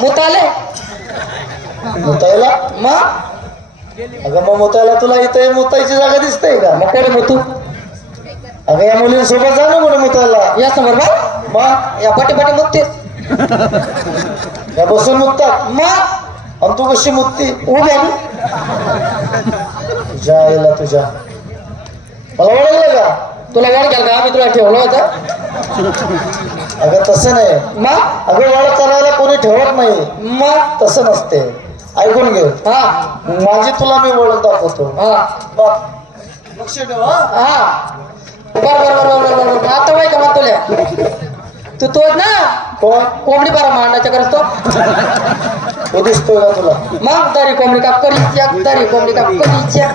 मुताले. मुतायला? मग अगं मग मुतायला तुला इथे मुतायची जागा दिसते का? मग कोणी मुतू अगं या मुलींसोबत जा ना कुठे मुतायला. या समोर बा मग या पटे पटे मुततेस या बसून मुततात. मग आणि तू कशी मुतती? उभ्या तुझ्या आईला तुझ्या. मला ओळखलं का? तुला वाढ घ्याल का? आम्ही तुला ठेवलं होतं. अगं तसं नाही. मग? अगं वाढ करायला कोणी ठेवत नाही. मग? तसं नसते. ऐकून घे. हा. माझी तुला मी ओळख दाखवतो. हा. बघ. लक्ष ठेव हा. हा. बर बर बर बर बर बर. आता का तुला. तू तोच ना? कोण? कोंबडी बारा मांडायच्या करस तो. तो दिसतोय का तुला? मग दरी कोंबडी का करीच्या दरी कोंबडी का करीच्या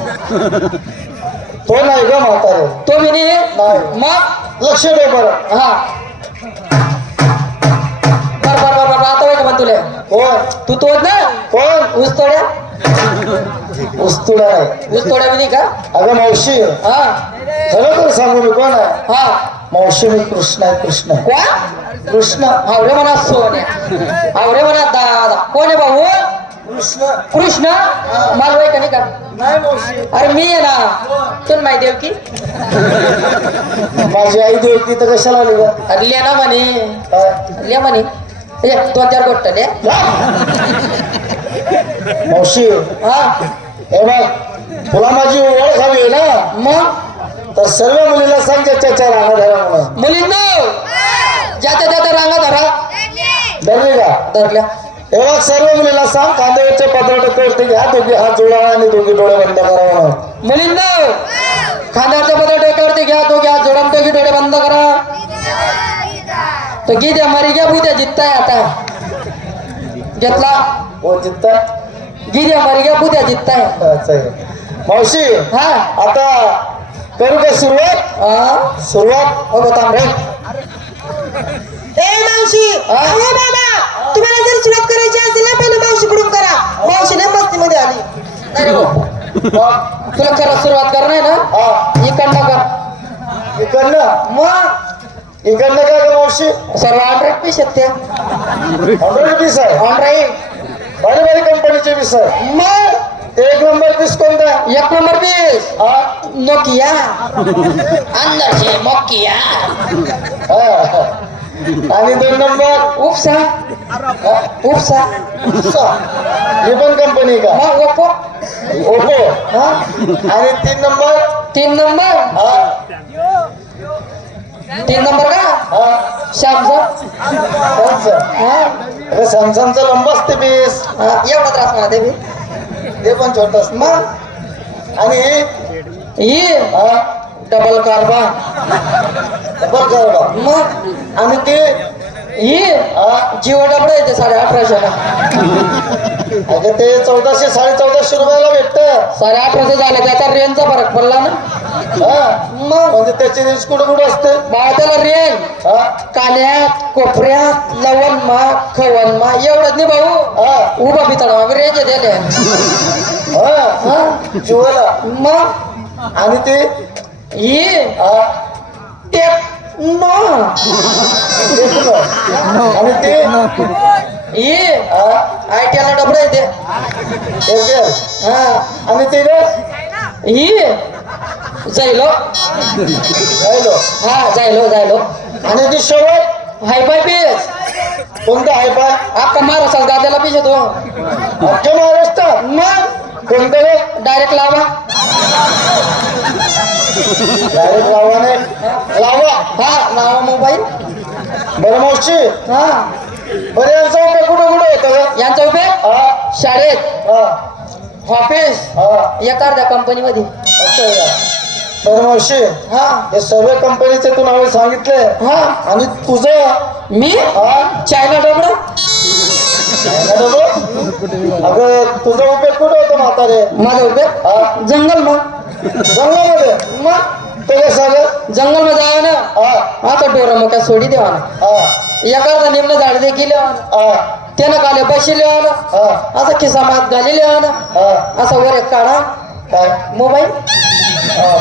तो नाही ग म्हातारे. तो मी नाही. नाही. मग? लक्ष ठेव बरं. हा. बर बर बर बर. आता का तुला कोण? तू तोच ना कोण? ऊस तोड्या ऊस तोड्या का? अगं मावशी. हा. खरं तर सांगू मी कोण आहे? हा. मावशी मी कृष्ण आहे कृष्ण कोण? कृष्ण. हावरे म्हणा सोन्या हावरे म्हणा दादा. कोण आहे भाऊ? कृष्ण. कृष्ण? मला का नाही का? नाही मावशी. अरे मी आहे ना. तुला माहिती आहे की? माझी आई देवती तर कशाला आली का अरे लिया ना म्हणे. काय? लिया म्हणे. ये, दोन चार गोष्ट ले मावशी. हा. हे बघ तुला माझी ओळख हवी आहे ना? मग? तर सर्व मुलीला सांग त्याच्या राहणार धरा म्हणून. मुलींनो ज्याच्या त्याच्या रांगा धरा. धरली का? धरल्या. हे बघ सर्व मुलीला सांग कांद्यावरचे पत्राट करते घ्या दोघी हात जोडा आणि दोघी डोळे बंद करा मुलींनो खांद्यावरच्या पदर डोक्यावरती घ्या तो घ्या जोडा दोघी डोळे बंद करा. तो गीत मारी घ्या बुद्या जित्ताय आता. घेतला? हो जित्ता. गीत मारी घ्या बुद्या जित्ताय. मावशी हा. आता करू का सुरुवात? हा सुरुवात? हो बताम रे. ए मावशी हा? अहो बाबा तुम्हाला जर सुरुवात करायची असेल ना पहिले मावशीकडून करा मावशी नाही मस्तीमध्ये आली नाही. हा, तुला खरं सुरुवात कर नाही ना? इकडनं कर. इकडनं? मग? इकडनं काय ग मावशी? सर्व हंड्रेड पीस आहेत त्या हंड्रेड पीस आहे हंड्रेड भारी भारी कंपनीचे पीस आहे मग? एक नंबर पीस कोणता? एक नंबर पीस नोकिया मोकिया हा. आणि दोन नंबर? उपसा उपसा सा. ही पण कंपनी का? मग ओप्पो ओप्पो हा? आणि तीन नंबर तीन नंबर हा. तीन नंबर का? हा. सॅमसंग? हा? अगं सॅमसंगचं लंब असते हा, एवढा त्रास मला ते बी. ते पण छोट असतं. मग? आणि ही? हा? डबल कार्बन डबल करवा मग? आणि ते? ही जिओ डबल येते साडे अठराशे अगं ते चौदाशे साडे चौदाशे रुपयाला भेटत. साडे अठराशे झाले त्याचा रेंजचा फरक पडला ना. हा. मग म्हणजे त्याची रेंज कुठं कुठं असते? बाळा त्याला रेंज हा. कान्यात कोपऱ्यात लवणमा खवणमा एवढंच नाही भाऊ. हा. उभा पितळा रेंज दिले हा. जिओला मग? आणि ते? ही? हा. कुठं? आणि ते ही हा आय टी ला डबल येते एअरटेल हा आणि ते रे ही जायलो राहिलो हा जायलो जायलो आणि ती शेवट हाय बाय पीस कोणता पाय अख्खा महाराष्ट्रात गाद्याला पीस येतो अख्ख्या महाराष्ट्रात मग कोणतं डायरेक्ट लावा डायरेक्ट लावाने लावा हा लावा मोबाईल. बरं मावशी. हा. बरं यांचा उपयोग कुठं कुठं होतं रे? यांचा उपयोग हा. शाळेत. हा. ऑफिस हा. अर्ध्या कंपनीमध्ये असं आहे का? बरं मावशी. हा. हे सर्व कंपनीचे तू नावे सांगितले. हा. आणि तुझं? मी? हा. चायना डबडा आहे ना डबं? अगं तुझा उपयोग कुठं होतं म्हातारे? माझा उपयोग हा. जंगल मग. जंगलामध्ये? मग? ते आलं जंगलमध्ये आता डोरा मग काय सोडी देवा एखादा निम्न झाड देखील त्यानं काले बशिले असा खिसा मात घालेले असा वर एक काढा. मोबाईल.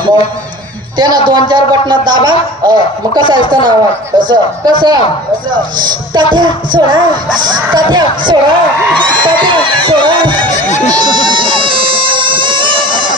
मग? त्यानं दोन चार बटनात दाबा. मग कसा असतो ना आवाज कसं? कसं? तात्या सोडा. तात्या सोडा. तात्या सोडा.